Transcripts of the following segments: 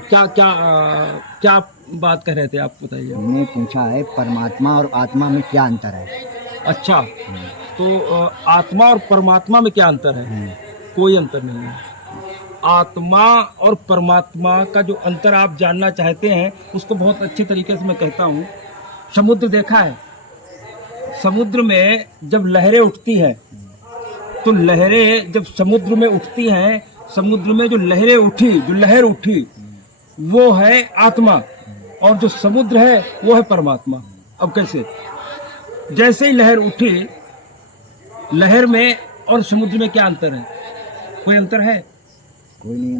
क्या क्या क्या बात कह रहे थे आप, बताइए। हमने पूछा है परमात्मा और आत्मा में क्या अंतर है। अच्छा, तो आत्मा और परमात्मा में क्या अंतर है? कोई अंतर नहीं है। आत्मा और परमात्मा का जो अंतर आप जानना चाहते हैं उसको बहुत अच्छे तरीके से मैं कहता हूँ। समुद्र देखा है? समुद्र में जब लहरें उठती हैं तो लहरें जब समुद्र में उठती हैं, समुद्र में जो लहरें उठी, जो लहर उठी वो है आत्मा, और जो समुद्र है वो है परमात्मा। अब कैसे? जैसे ही लहर उठी, लहर में और समुद्र में क्या अंतर है? कोई अंतर है? कोई नहीं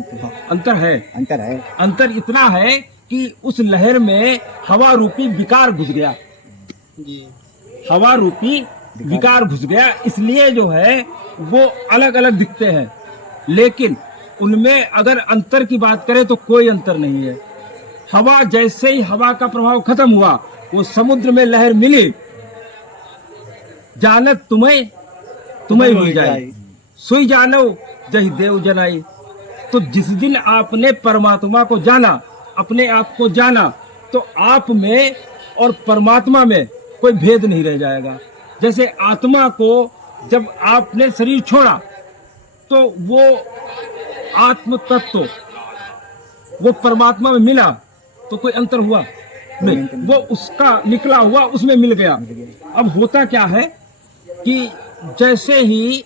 अंतर है। अंतर है। अंतर इतना है कि उस लहर में हवा रूपी विकार घुस गया। हवा रूपी विकार घुस गया, इसलिए जो है वो अलग अलग दिखते हैं। लेकिन उनमें अगर अंतर की बात करें तो कोई अंतर नहीं है। हवा, जैसे ही हवा का प्रभाव खत्म हुआ, वो समुद्र में लहर मिली, जानत तुम्हें तुम्हें मिल जाए, सुई जानो जही देव जनाई। तो जिस दिन आपने परमात्मा को जाना, अपने आप को जाना, तो आप में और परमात्मा में कोई भेद नहीं रह जाएगा। जैसे आत्मा को जब आपने शरीर छोड़ा तो वो आत्म तत्व वो परमात्मा में मिला, तो कोई अंतर हुआ नहीं, वो उसका निकला हुआ उसमें मिल गया। अब होता क्या है कि जैसे ही,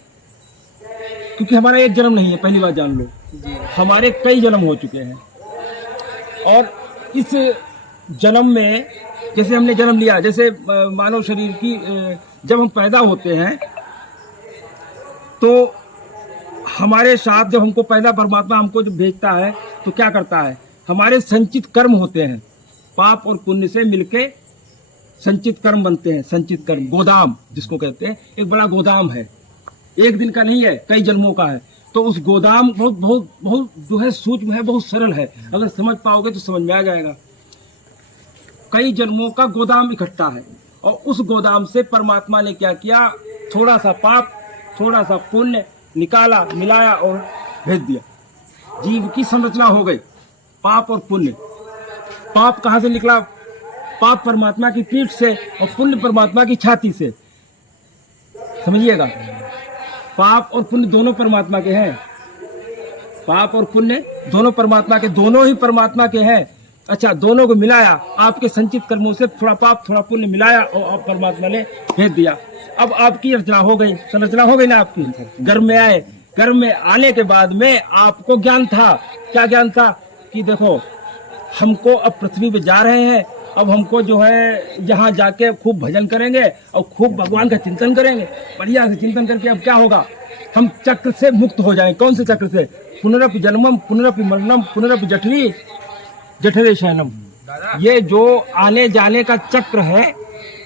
क्योंकि हमारा एक जन्म नहीं है, पहली बात जान लो, हमारे कई जन्म हो चुके हैं, और इस जन्म में जैसे हमने जन्म लिया, जैसे मानव शरीर की जब हम पैदा होते हैं तो हमारे साथ जब हमको पैदा परमात्मा हमको जब भेजता है तो क्या करता है, हमारे संचित कर्म होते हैं, पाप और पुण्य से मिलके संचित कर्म बनते हैं। संचित कर्म, गोदाम जिसको कहते हैं, एक बड़ा गोदाम है, एक दिन का नहीं है, कई जन्मों का है। तो उस गोदाम बहुत बहुत बहुत जो है सूक्ष्म है, बहुत सरल है, अगर समझ पाओगे तो समझ में आ जाएगा। कई जन्मों का गोदाम इकट्ठा है, और उस गोदाम से परमात्मा ने क्या किया, थोड़ा सा पाप थोड़ा सा पुण्य निकाला, मिलाया और भेज दिया। जीव की संरचना हो गई पाप और पुण्य। पाप कहाँ से निकला? पाप परमात्मा की पीठ से, और पुण्य परमात्मा की छाती से। समझिएगा, पाप और पुण्य दोनों परमात्मा के हैं। पाप और पुण्य दोनों परमात्मा के, दोनों ही परमात्मा के हैं। अच्छा, दोनों को मिलाया, आपके संचित कर्मों से थोड़ा पाप थोड़ा पुण्य मिलाया और परमात्मा ने भेज दिया। अब आपकी रचना हो गई, संरचना हो गई ना आपकी। गर्भ में आए, गर्भ में आने के बाद में आपको ज्ञान था। क्या ज्ञान था? कि देखो हमको अब पृथ्वी पे जा रहे हैं, अब हमको जो है यहाँ जाके खूब भजन करेंगे और खूब भगवान का चिंतन करेंगे। बढ़िया से चिंतन करके अब क्या होगा, हम चक्र से मुक्त हो जाएं। कौन से चक्र से? पुनरपि जन्मम पुनरपि मरणम पुनरपि जठरी जठरे शयनम। ये जो आने जाने का चक्र है,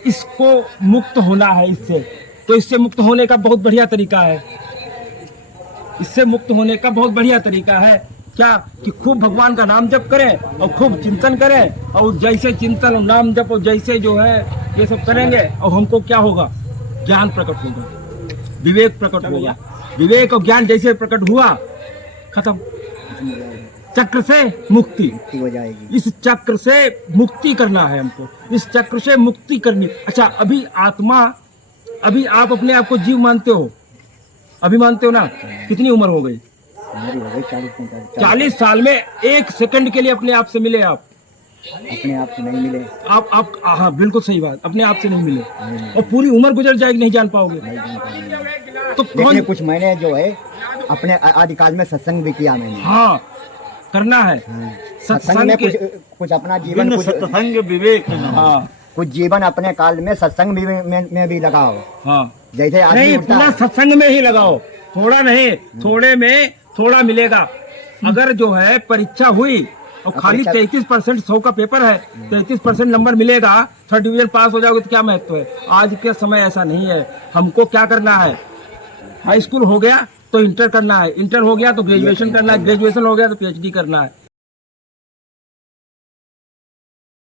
इसको मुक्त होना है इससे। तो इससे मुक्त होने का बहुत बढ़िया तरीका है। इससे मुक्त होने का बहुत बढ़िया तरीका है क्या? कि खूब भगवान का नाम जप करें और खूब चिंतन करें, और जैसे चिंतन और नाम जप और जैसे जो है ये सब करेंगे, और हमको क्या होगा, ज्ञान प्रकट होगा, विवेक प्रकट होगा। विवेक और ज्ञान जैसे प्रकट हुआ, खत्म, चक्र से मुक्ति हो जाएगी। इस चक्र से मुक्ति करना है हमको, इस चक्र से मुक्ति करनी। अच्छा, अभी आत्मा, अभी आप अपने आप को जीव मानते हो? अभी मानते हो ना? कितनी उम्र हो गई? 40 साल में 1 सेकंड के लिए अपने आप से मिले आप? अपने आप से नहीं मिले। आप हाँ, बिल्कुल सही बात, अपने आप से नहीं मिले। और पूरी उम्र गुजर जाएगी, नहीं जान पाओगे। तो कौन? कुछ मैंने जो है अपने आदिकाल में सत्संग भी किया मैंने। हाँ, करना है सत्संग में कुछ अपना जीवन, सत्संग विवेक। हाँ, कुछ जीवन अपने काल में सत्संग में भी लगाओ। हाँ, जैसे नहीं, पूरा सत्संग में ही लगाओ, थोड़ा नहीं, थोड़े में थोड़ा मिलेगा। अगर जो है परीक्षा हुई और खाली 33% 100 का पेपर है, 33% नंबर मिलेगा, 3rd डिवीजन पास हो जाओगे तो क्या महत्व है? आज के समय ऐसा नहीं है। हमको क्या करना है, हाई स्कूल हो गया तो इंटर करना है, इंटर हो गया तो ग्रेजुएशन करना है, ग्रेजुएशन हो गया तो PhD करना है।